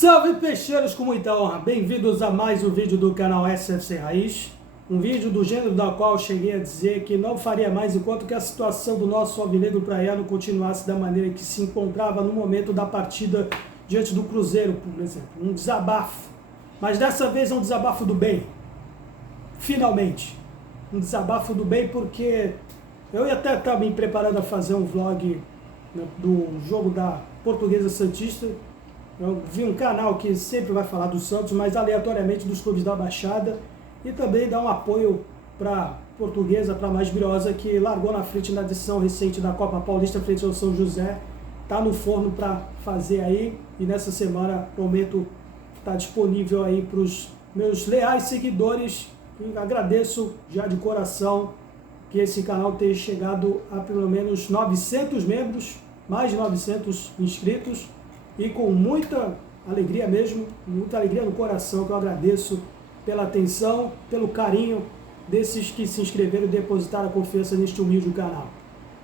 Salve peixeiros com muita honra, bem-vindos a mais um vídeo do canal SFC Raiz, um vídeo do gênero da qual cheguei a dizer que não faria mais enquanto que a situação do nosso alvinegro praiano continuasse da maneira que se encontrava no momento da partida diante do Cruzeiro, por exemplo, um desabafo, mas dessa vez é um desabafo do bem, finalmente, um desabafo do bem porque eu ia até estar me preparando a fazer um vlog do jogo da Portuguesa Santista. Eu vi um canal que sempre vai falar do Santos, mas aleatoriamente dos clubes da Baixada, e também dá um apoio para a Portuguesa, para a Mais Briosa, que largou na frente na decisão recente da Copa Paulista frente ao São José. Está no forno para fazer aí, e nessa semana prometo estar disponível aí para os meus leais seguidores. E agradeço já de coração que esse canal tenha chegado a pelo menos 900 membros, mais de 900 inscritos, e com muita alegria mesmo, muita alegria no coração, que eu agradeço pela atenção, pelo carinho desses que se inscreveram e depositaram a confiança neste humilde canal.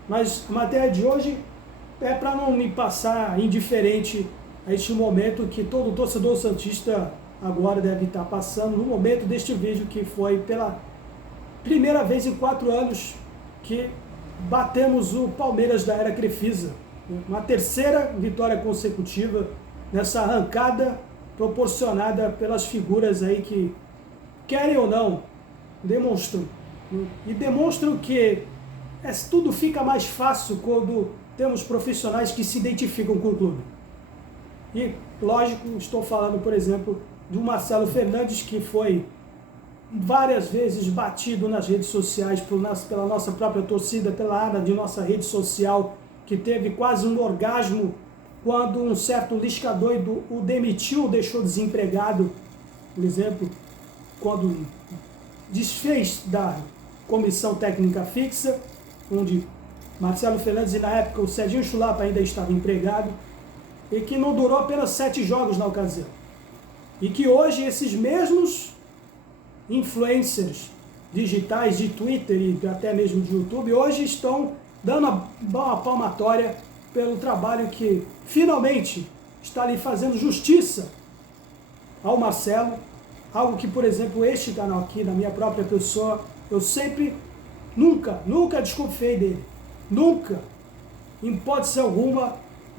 Mas a matéria de hoje é para não me passar indiferente a este momento que todo torcedor santista agora deve estar passando, no momento deste vídeo, que foi pela primeira vez em 4 anos que batemos o Palmeiras da era Crefisa. Uma terceira vitória consecutiva nessa arrancada proporcionada pelas figuras aí que, querem ou não, demonstram. E demonstram que tudo fica mais fácil quando temos profissionais que se identificam com o clube. E, lógico, estou falando, por exemplo, do Marcelo Fernandes, que foi várias vezes batido nas redes sociais pela nossa própria torcida, pela área de nossa rede social, que teve quase um orgasmo quando um certo Lisca doido o demitiu, o deixou desempregado, por exemplo, quando desfez da comissão técnica fixa, onde Marcelo Fernandes e na época o Serginho Chulapa ainda estava empregado, e que não durou apenas 7 jogos na ocasião. E que hoje esses mesmos influencers digitais de Twitter e até mesmo de YouTube hoje estão dando uma palmatória pelo trabalho que finalmente está ali fazendo justiça ao Marcelo, algo que, por exemplo, este canal aqui, na minha própria pessoa, eu sempre, nunca desconfiei dele, nunca, em hipótese alguma,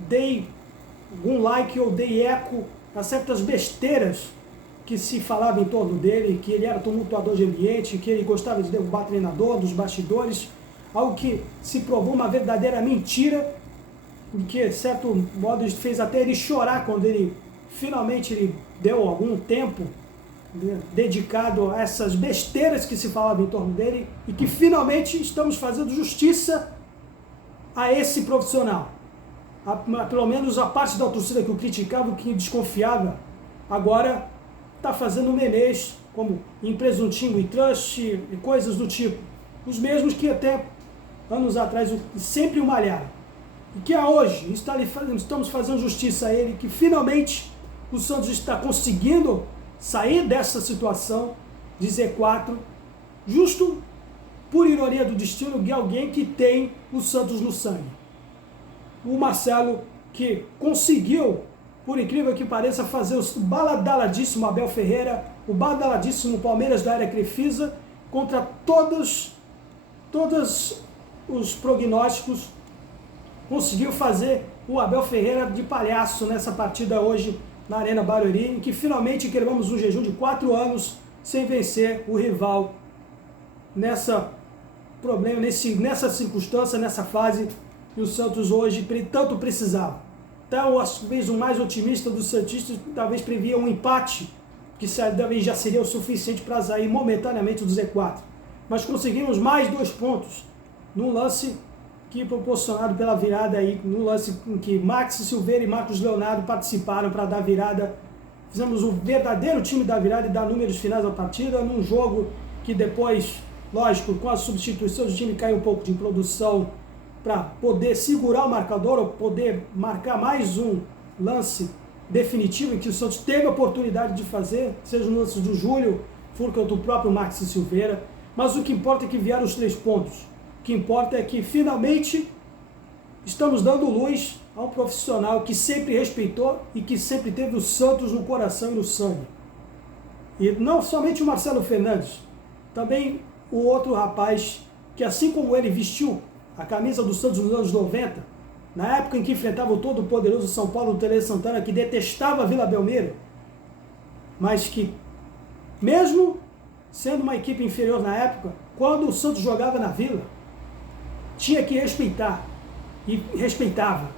dei algum like ou dei eco a certas besteiras que se falava em torno dele, que ele era tumultuador de ambiente, que ele gostava de derrubar treinador, dos bastidores, algo que se provou uma verdadeira mentira, que, de certo modo, fez até ele chorar quando ele finalmente deu algum tempo dedicado a essas besteiras que se falavam em torno dele, e que finalmente estamos fazendo justiça a esse profissional. Pelo menos a parte da torcida que o criticava, que desconfiava, agora está fazendo memês, como Impresuntinho e Trust e coisas do tipo. Os mesmos que até anos atrás sempre o malharam. E que hoje estamos fazendo justiça a ele, que finalmente o Santos está conseguindo sair dessa situação de Z4, justo por ironia do destino de alguém que tem o Santos no sangue. O Marcelo, que conseguiu, por incrível que pareça, fazer o badaladíssimo Abel Ferreira, o badaladíssimo Palmeiras da era Crefisa, contra todos os prognósticos, conseguiu fazer o Abel Ferreira de palhaço nessa partida hoje na Arena Barueri, em que finalmente quebramos um jejum de 4 anos sem vencer o rival nessa circunstância, nessa fase que o Santos hoje tanto precisava. Então, talvez o mais otimista dos santistas talvez previa um empate, que talvez já seria o suficiente para sair momentaneamente do Z4. Mas conseguimos mais 2 pontos num lance que proporcionado pela virada aí, no lance em que Max Silveira e Marcos Leonardo participaram para dar virada. Fizemos o verdadeiro time da virada e dar números finais à partida, num jogo que depois, lógico, com as substituições, o time caiu um pouco de produção para poder segurar o marcador, ou poder marcar mais um lance definitivo, em que o Santos teve a oportunidade de fazer, seja no lance do Júlio, Furca ou do próprio Max Silveira. Mas o que importa é que vieram os 3 pontos. O que importa é que finalmente estamos dando luz a um profissional que sempre respeitou e que sempre teve o Santos no coração e no sangue. E não somente o Marcelo Fernandes, também o outro rapaz que, assim como ele, vestiu a camisa do Santos nos anos 90, na época em que enfrentava o todo poderoso São Paulo, o Tele Santana, que detestava a Vila Belmiro, mas que, mesmo sendo uma equipe inferior na época, quando o Santos jogava na Vila, tinha que respeitar, e respeitava.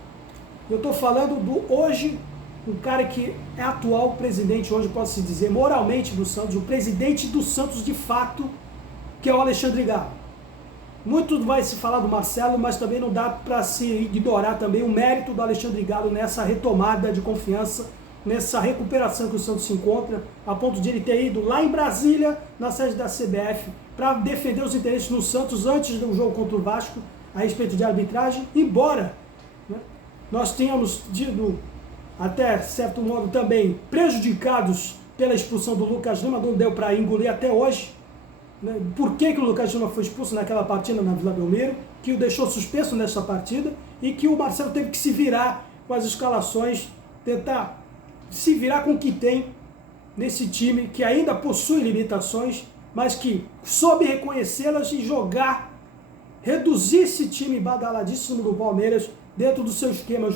Eu estou falando do hoje, um cara que é atual presidente hoje, posso-se dizer, moralmente do Santos, o presidente do Santos de fato, que é o Alexandre Galo. Muito vai se falar do Marcelo, mas também não dá para se ignorar também o mérito do Alexandre Galo nessa retomada de confiança, nessa recuperação que o Santos se encontra, a ponto de ele ter ido lá em Brasília, na sede da CBF, para defender os interesses no Santos antes do jogo contra o Vasco, a respeito de arbitragem, embora, né, nós tenhamos tido, até certo modo também, prejudicados pela expulsão do Lucas Lima, não deu para engolir até hoje, né, por que o Lucas Lima foi expulso naquela partida na Vila Belmiro, que o deixou suspenso nessa partida, e que o Marcelo teve que se virar com as escalações, tentar se virar com o que tem nesse time, que ainda possui limitações, mas que soube reconhecê-las e jogar, reduzir esse time badaladíssimo do Palmeiras dentro do seu esquema,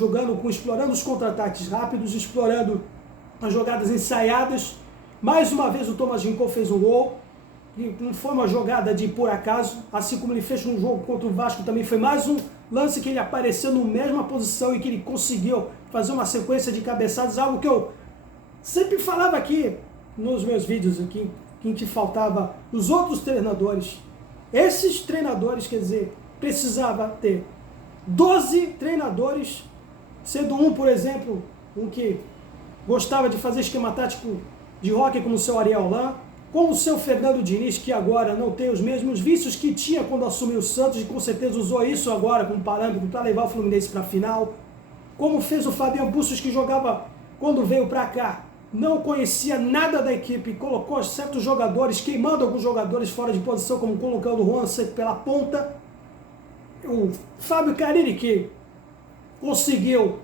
explorando os contra-ataques rápidos, explorando as jogadas ensaiadas. Mais uma vez o Thomas Rincon fez um gol, e não foi uma jogada de por acaso, assim como ele fez no jogo contra o Vasco, também foi mais um lance que ele apareceu na mesma posição e que ele conseguiu fazer uma sequência de cabeçadas, algo que eu sempre falava aqui nos meus vídeos aqui, em que faltava os outros treinadores. Esses treinadores, quer dizer, precisava ter 12 treinadores, sendo um, por exemplo, um que gostava de fazer esquema tático de hóquei como o seu Ariel Holan, como o seu Fernando Diniz, que agora não tem os mesmos vícios que tinha quando assumiu o Santos, e com certeza usou isso agora como parâmetro para levar o Fluminense para a final, como fez o Fabiano Bustos, que jogava, quando veio para cá, não conhecia nada da equipe, colocou certos jogadores, queimando alguns jogadores fora de posição, como colocando o Juan Seco pela ponta. O Fábio Carille, que conseguiu,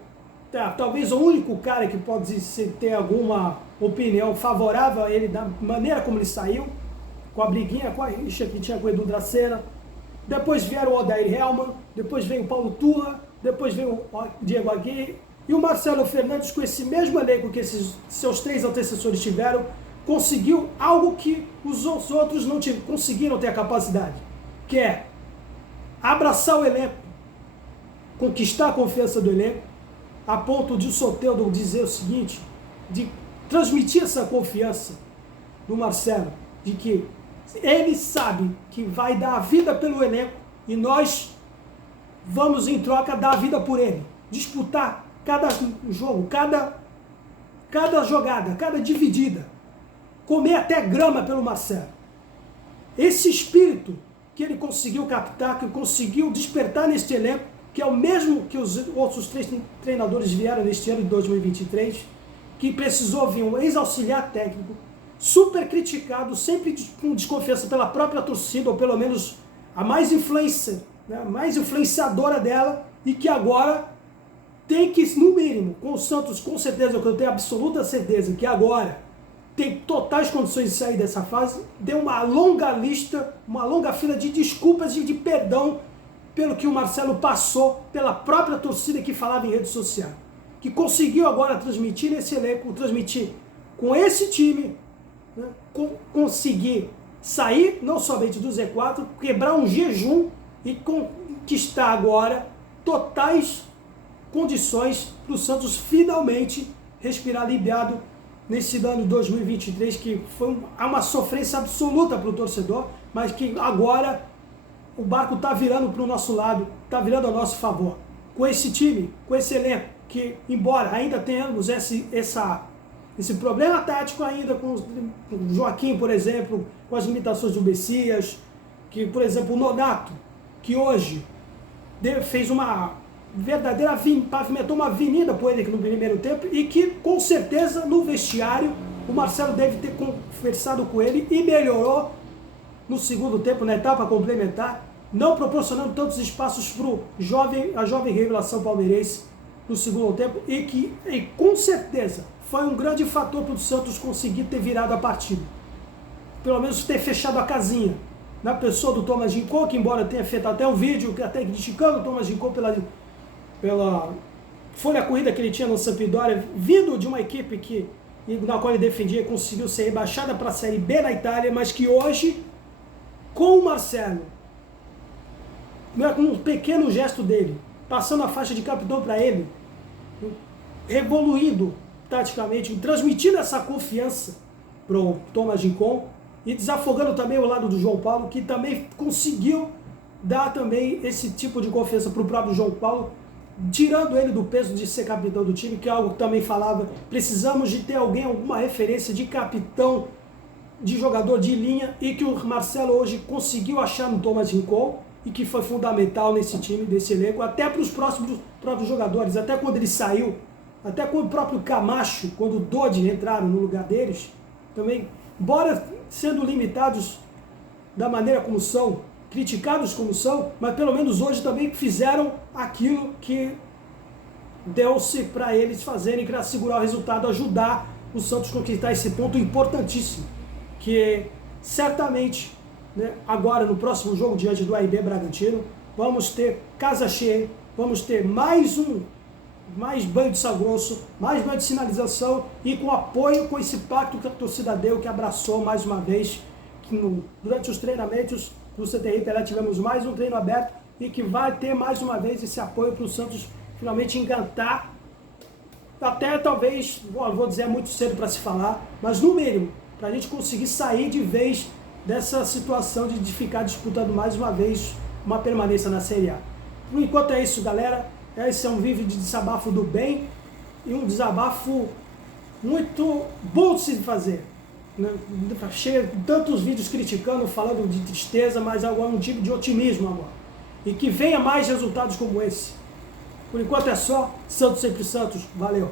talvez o único cara que pode ter alguma opinião favorável a ele, da maneira como ele saiu, com a briguinha, com a rixa que tinha com o Edu Dracena. Depois vieram o Odair Hellmann, depois veio o Paulo Turra, depois veio o Diego Aguirre, e o Marcelo Fernandes, com esse mesmo elenco que esses seus três antecessores tiveram, conseguiu algo que os outros não conseguiram ter a capacidade, que é abraçar o elenco, conquistar a confiança do elenco, a ponto de o Soteldo dizer o seguinte, de transmitir essa confiança no Marcelo, de que ele sabe que vai dar a vida pelo elenco e nós vamos em troca dar a vida por ele, disputar cada jogo, cada jogada, cada dividida, comer até grama pelo Marcelo. Esse espírito que ele conseguiu captar, que conseguiu despertar neste elenco, que é o mesmo que os outros três treinadores vieram neste ano de 2023, que precisou vir um ex-auxiliar técnico, super criticado, sempre com desconfiança pela própria torcida, ou pelo menos a mais mais influenciadora dela, e que agora tem que, no mínimo, com o Santos, com certeza, que eu tenho absoluta certeza que agora tem totais condições de sair dessa fase, deu uma longa lista, uma longa fila de desculpas e de perdão pelo que o Marcelo passou, pela própria torcida que falava em rede social, que conseguiu agora transmitir nesse elenco, transmitir com esse time, né, conseguir sair não somente do Z4, quebrar um jejum e conquistar agora totais condições para o Santos finalmente respirar aliviado nesse ano de 2023, que foi uma sofrência absoluta para o torcedor, mas que agora o barco está virando para o nosso lado, está virando a nosso favor. Com esse time, com esse elenco, que embora ainda tenhamos esse problema tático ainda com o Joaquim, por exemplo, com as limitações do Messias, que, por exemplo, o Nonato, que hoje fez uma verdadeira, pavimentou uma avenida por ele no primeiro tempo, e que com certeza no vestiário o Marcelo deve ter conversado com ele e melhorou no segundo tempo, na etapa complementar, não proporcionando tantos espaços para a jovem revelação palmeirense, no segundo tempo e que, com certeza, foi um grande fator para o Santos conseguir ter virado a partida. Pelo menos ter fechado a casinha. Na pessoa do Thomas Ginkgo, que embora tenha feito até um vídeo até criticando o Thomas Ginkgo pela folha corrida que ele tinha no Sampdoria, vindo de uma equipe na qual ele defendia, conseguiu ser rebaixada para a Série B na Itália, mas que hoje, com o Marcelo, com um pequeno gesto dele, passando a faixa de capitão para ele, evoluindo taticamente, transmitindo essa confiança para o Thomas Ginkgo e desafogando também o lado do João Paulo, que também conseguiu dar também esse tipo de confiança para o próprio João Paulo, tirando ele do peso de ser capitão do time, que é algo que também falava, precisamos de ter alguma referência de capitão, de jogador de linha, e que o Marcelo hoje conseguiu achar no Thomas Ginkgo, e que foi fundamental nesse time, desse elenco, até para os próprios jogadores, até quando ele saiu, até quando o próprio Camacho, quando o Dodi entraram no lugar deles, também, embora sendo limitados da maneira como são, criticados como são, mas pelo menos hoje também fizeram aquilo que deu-se para eles fazerem, para segurar o resultado, ajudar o Santos a conquistar esse ponto importantíssimo, que certamente, né, agora no próximo jogo diante do RB Bragantino, vamos ter casa cheia, vamos ter mais banho de sal grosso, mais banho de sinalização e com apoio, com esse pacto que a torcida deu, que abraçou mais uma vez, que durante os treinamentos do CTI Pelé tivemos mais um treino aberto e que vai ter mais uma vez esse apoio para o Santos finalmente encantar, até talvez, vou dizer, é muito cedo para se falar, mas no mínimo, para a gente conseguir sair de vez dessa situação de ficar disputando mais uma vez uma permanência na Série A. Por enquanto é isso, galera. Esse é um vídeo de desabafo do bem e um desabafo muito bom de se fazer. Cheio de tantos vídeos criticando, falando de tristeza, mas agora um tipo de otimismo agora. E que venha mais resultados como esse. Por enquanto é só. Santos sempre Santos. Valeu!